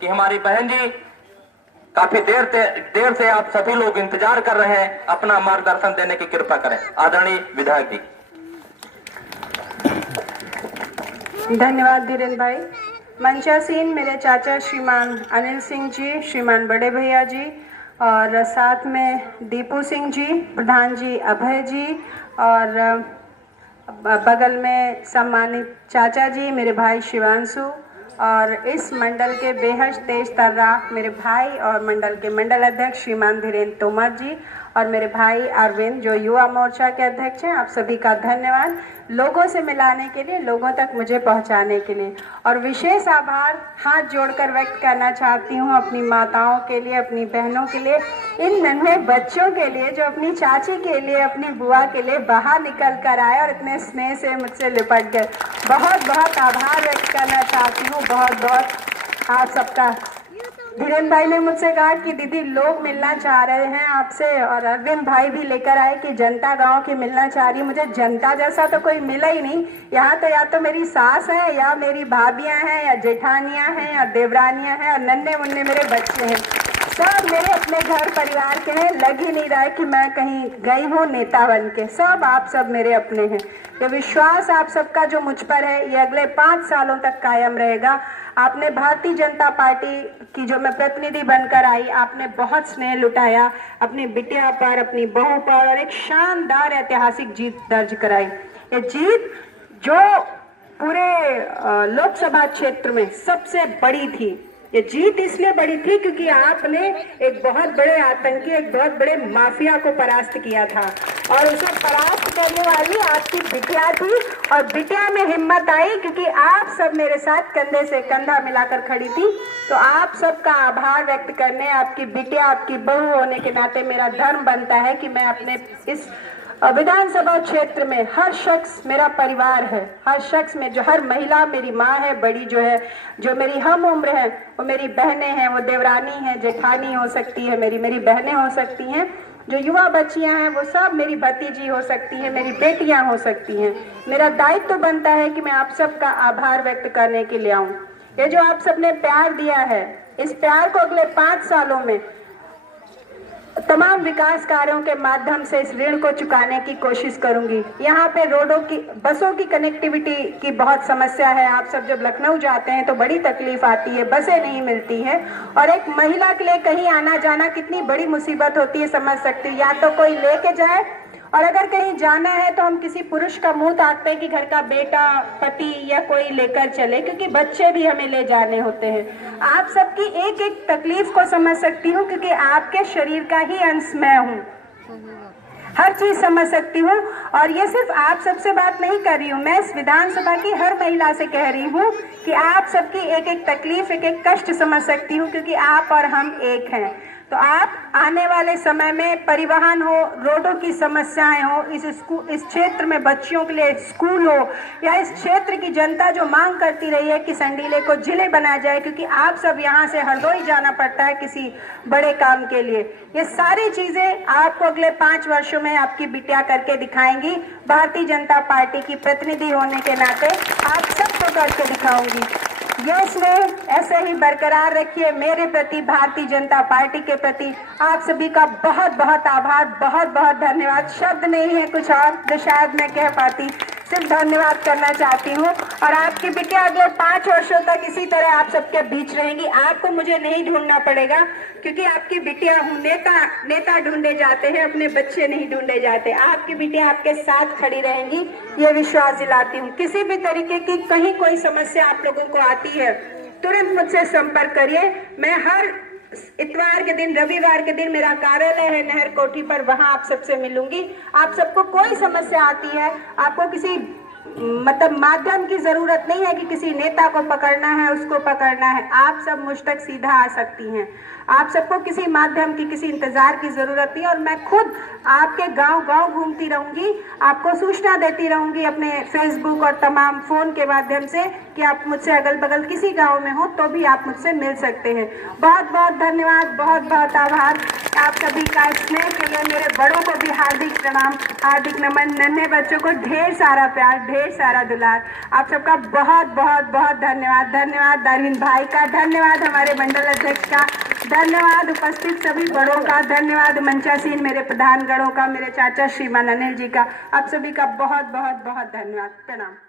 कि हमारी बहन जी काफी देर से आप सभी लोग इंतजार कर रहे हैं, अपना मार्गदर्शन देने की कृपा करें। आदरणीय विधायक जी। धन्यवाद धीरेन्द्र भाई। मंचासीन मेरे चाचा श्रीमान अनिल सिंह जी, श्रीमान बड़े भैया जी और साथ में दीपू सिंह जी, प्रधान जी अभय जी और बगल में सम्मानित चाचा जी मेरे भाई शिवांशु और इस मंडल के बेहद तेज तर्रार मेरे भाई और मंडल के मंडल अध्यक्ष श्रीमान धीरेन्द्र तोमर जी और मेरे भाई अरविंद जो युवा मोर्चा के अध्यक्ष हैं। आप सभी का धन्यवाद लोगों से मिलाने के लिए, लोगों तक मुझे पहुंचाने के लिए। और विशेष आभार हाथ जोड़कर व्यक्त करना चाहती हूं अपनी माताओं के लिए, अपनी बहनों के लिए, इन नन्हे बच्चों के लिए जो अपनी चाची के लिए, अपनी बुआ के लिए बाहर निकल कर आए और इतने स्नेह से मुझसे लिपट गए। बहुत बहुत आभार व्यक्त करना चाहती हूँ, बहुत बहुत आप सबका। धीरेन्द्र भाई ने मुझसे कहा कि दीदी लोग मिलना चाह रहे हैं आपसे और अरविंद भाई भी लेकर आए कि जनता गांव की मिलना चाह रही है। मुझे जनता जैसा तो कोई मिला ही नहीं यहाँ तो, या तो मेरी सास है या मेरी भाभियां हैं या जेठानियां हैं या देवरानियां हैं और नन्हे मुन्ने मेरे बच्चे हैं। सब मेरे अपने घर परिवार के हैं। लग ही नहीं रहा है कि मैं कहीं गई हूँ नेता बन के। सब आप सब मेरे अपने हैं। ये विश्वास आप सबका जो मुझ पर है ये अगले 5 सालों तक कायम रहेगा। आपने भारतीय जनता पार्टी की जो मैं प्रतिनिधि बनकर आई, आपने बहुत स्नेह लुटाया अपनी बिटिया पर, अपनी बहू पर और एक शानदार ऐतिहासिक जीत दर्ज कराई। ये जीत जो पूरे लोकसभा क्षेत्र में सबसे बड़ी थी। ये जीत इसलिए बड़ी थी क्योंकि आपने एक बहुत बड़े आतंकी, एक बहुत बड़े माफिया को परास्त किया था और उसे परास्त करने वाली आपकी बिटिया थी। और बिटिया में हिम्मत आई क्योंकि आप सब मेरे साथ कंधे से कंधा मिलाकर खड़ी थी। तो आप सबका आभार व्यक्त करने, आपकी बिटिया, आपकी बहू होने के नाते मेरा धर्म बनता है कि मैं अपने इस विधानसभा क्षेत्र में हर शख्स मेरा परिवार है। हर शख्स में जो हर महिला मेरी माँ है, बड़ी जो है, जो मेरी हम उम्र है, वो मेरी बहनें हैं, वो देवरानी हैं, जेठानी हो सकती है, मेरी बहनें हो सकती हैं, जो युवा बच्चियां हैं वो सब मेरी भतीजी हो सकती हैं, मेरी बेटियां हो सकती हैं। मेरा दायित्व तो बनता है कि मैं आप सबका आभार व्यक्त करने के लिए आऊँ। ये जो आप सबने प्यार दिया है, इस प्यार को अगले 5 सालों में तमाम विकास कार्यों के माध्यम से इस ऋण को चुकाने की कोशिश करूंगी। यहाँ पे रोडों की, बसों की कनेक्टिविटी की बहुत समस्या है। आप सब जब लखनऊ जाते हैं तो बड़ी तकलीफ आती है, बसें नहीं मिलती हैं और एक महिला के लिए कहीं आना जाना कितनी बड़ी मुसीबत होती है समझ सकती है। या तो कोई लेके जाए और अगर कहीं जाना है तो हम किसी पुरुष का मुंह ताकते हैं कि घर का बेटा, पति या कोई लेकर चले, क्योंकि बच्चे भी हमें ले जाने होते हैं। आप सबकी एक एक तकलीफ को समझ सकती हूँ क्योंकि आपके शरीर का ही अंश मैं हूँ। हर चीज समझ सकती हूँ और ये सिर्फ आप सबसे बात नहीं कर रही हूँ, मैं इस विधानसभा की हर महिला से कह रही हूँ कि आप सबकी एक एक तकलीफ, एक एक कष्ट समझ सकती हूँ क्योंकि आप और हम एक हैं। तो आप आने वाले समय में परिवहन हो, रोडों की समस्याएं हो, इस क्षेत्र में बच्चियों के लिए स्कूल हो या इस क्षेत्र की जनता जो मांग करती रही है कि संडीले को जिले बनाया जाए क्योंकि आप सब यहाँ से हरदोई जाना पड़ता है किसी बड़े काम के लिए, ये सारी चीजें आपको अगले 5 वर्षों में आपकी बिटिया करके दिखाएंगी। भारतीय जनता पार्टी की प्रतिनिधि होने के नाते आप सबको करके दिखाऊंगी। ये स्नेह ऐसे ही बरकरार रखिए मेरे प्रति, भारतीय जनता पार्टी के प्रति। आप सभी का बहुत बहुत आभार, बहुत बहुत धन्यवाद। शब्द नहीं है कुछ और जो शायद मैं कह पाती, सिर्फ धन्यवाद करना चाहती हूँ। और आपकी बिटिया अगले 5 वर्षों तक इसी तरह आप सबके बीच रहेंगी। आपको मुझे नहीं ढूंढना पड़ेगा क्योंकि आपकी बिटिया हूँ। नेता ढूंढे जाते हैं, अपने बच्चे नहीं ढूंढे जाते। आपकी बिटिया आपके साथ खड़ी रहेंगी, ये विश्वास दिलाती हूँ। किसी भी तरीके की कहीं कोई समस्या आप लोगों को आती है तुरंत मुझसे संपर्क करिए। मैं हर इतवार के दिन, रविवार के दिन मेरा कार्यालय है नहर कोठी पर, वहां आप सबसे मिलूंगी। आप सबको कोई समस्या आती है, आपको किसी माध्यम की जरूरत नहीं है कि किसी नेता को पकड़ना है, उसको पकड़ना है। आप सब मुझ तक सीधा आ सकती हैं। आप सबको किसी माध्यम की, किसी इंतजार की जरूरत नहीं। और मैं खुद आपके गांव-गांव घूमती रहूंगी, आपको सूचना देती रहूंगी अपने फेसबुक और तमाम फोन के माध्यम से कि आप मुझसे अगल बगल किसी गांव में हो तो भी आप मुझसे मिल सकते हैं। बहुत बहुत धन्यवाद, बहुत बहुत आभार आप सभी का स्नेह के लिए। मेरे बड़ों को भी हार्दिक प्रणाम, हार्दिक नमन। नन्हे बच्चों को ढेर सारा प्यार, ढेर सारा दुलार। आप सबका बहुत बहुत बहुत धन्यवाद। धन्यवाद दारविन भाई का, धन्यवाद हमारे मंडल अध्यक्ष का, धन्यवाद उपस्थित सभी बड़ों का, धन्यवाद मंचासीन मेरे प्रधानगणों का, मेरे चाचा श्रीमान अनिल जी का। आप सभी का बहुत बहुत बहुत धन्यवाद। प्रणाम।